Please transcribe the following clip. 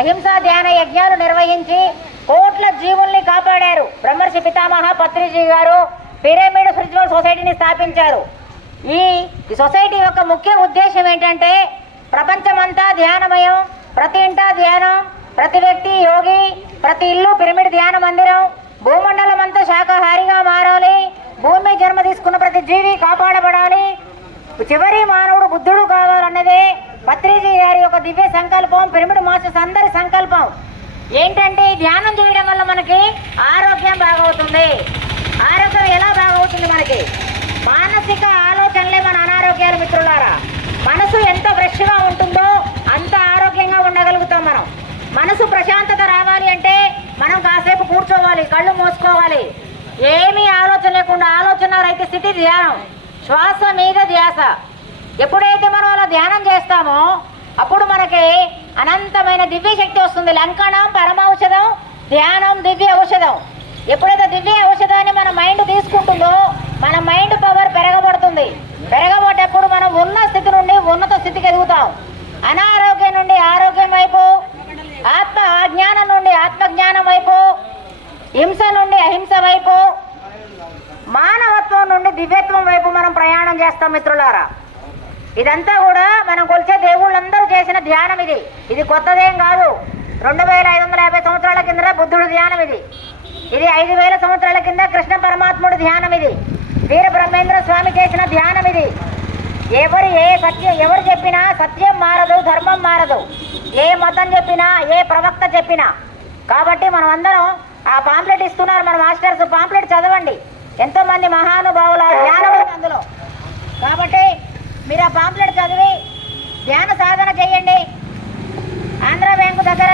అహింసా ధ్యాన యజ్ఞాలు నిర్వహించి కోట్ల జీవుల్ని కాపాడారు. బ్రహ్మర్షి పితామహ పత్రిజీ గారు పిరమిడ్ స్పిరిచువల్ సొసైటీని స్థాపించారు. ఈ సొసైటీ యొక్క ముఖ్య ఉద్దేశం ఏంటంటే ప్రపంచమంతా ధ్యానమయం, ప్రతి ఇంటా ధ్యానం, ప్రతి వ్యక్తి యోగి, ప్రతి ఇల్లు పిరమిడ్ ధ్యాన మందిరం, భూమండలం అంతా శాకాహారిగా మారాలి, భూమి జన్మ తీసుకున్న ప్రతి జీవి కాపాడబడాలి, చివరి మానవుడు బుద్ధుడు కావాలన్నదే పత్రిజీ గారి యొక్క దివ్య సంకల్పం. పిరమిడ్ మాస్టర్స్ అందరి సంకల్పం ఏంటంటే ధ్యానం చేయడం వల్ల మనకి ఆరోగ్యం బాగవుతుంది. ఆరోగ్యం ఎలా బాగవుతుంది? మనకి మానసిక ఆలోచనలే మన అనారోగ్యాలు మిత్రులారా. మనసు ఎంత ఫ్రెష్గా ఉంటుందో అంత ఆరోగ్యంగా ఉండగలుగుతాం. మనసు ప్రశాంతత రావాలి అంటే మనం కాసేపు కూర్చోవాలి, కళ్ళు మూసుకోవాలి, ఏమీ ఆలోచన లేకుండా ఆలోచన రహిత స్థితి ధ్యానం, శ్వాస మీద ధ్యాస. ఎప్పుడైతే మనం అలా ధ్యానం చేస్తామో అప్పుడు మనకి అనంతమైన దివ్య శక్తి వస్తుంది. లంకణం పరమౌషధం, ధ్యానం దివ్య ఔషధం. ఎప్పుడైతే దివ్య ఔషధాన్ని మన మైండ్ తీసుకుంటుందో మన మైండ్ పవర్ పెరగబడుతుంది. పెరగబడ్డప్పుడు మనం ఉన్న స్థితి నుండి ఉన్నత స్థితికి ఎదుగుతాం. అనారోగ్యం నుండి ఆరోగ్యం వైపు, అజ్ఞానం నుండి ఆత్మజ్ఞానం వైపు, హింస నుండి అహింస వైపు, మానవత్వం నుండి దివ్యత్వం వైపు మనం ప్రయాణం చేస్తాం మిత్రులారా. ఇదంతా కూడా మనం కొలిచే దేవుళ్ళందరూ చేసిన ధ్యానం. ఇది కొత్తదేం కాదు. 2550 సంవత్సరాల కింద బుద్ధుడు ధ్యానం ఇది 5000 సంవత్సరాల కింద కృష్ణ పరమాత్ముడు ధ్యానం ఇది వీర బ్రహ్మేంద్ర స్వామి చేసిన ధ్యానం ఇది. ఎవరు చెప్పినా సత్యం మారదు, ధర్మం మారదు. ఏ మతం చెప్పినా, ఏ ప్రవక్త చెప్పినా. కాబట్టి మనం అందరం ఆ పాంప్లెట్ ఇస్తున్నారు మన మాస్టర్స్, పాంప్లెట్ చదవండి. ఎంతోమంది మహానుభావుల ధ్యానం ఉంది అందులో. కాబట్టి మీరు ఆ పాంప్లెట్ చదివి ధ్యాన సాధన చేయండి. ఆంధ్ర బ్యాంకు దగ్గర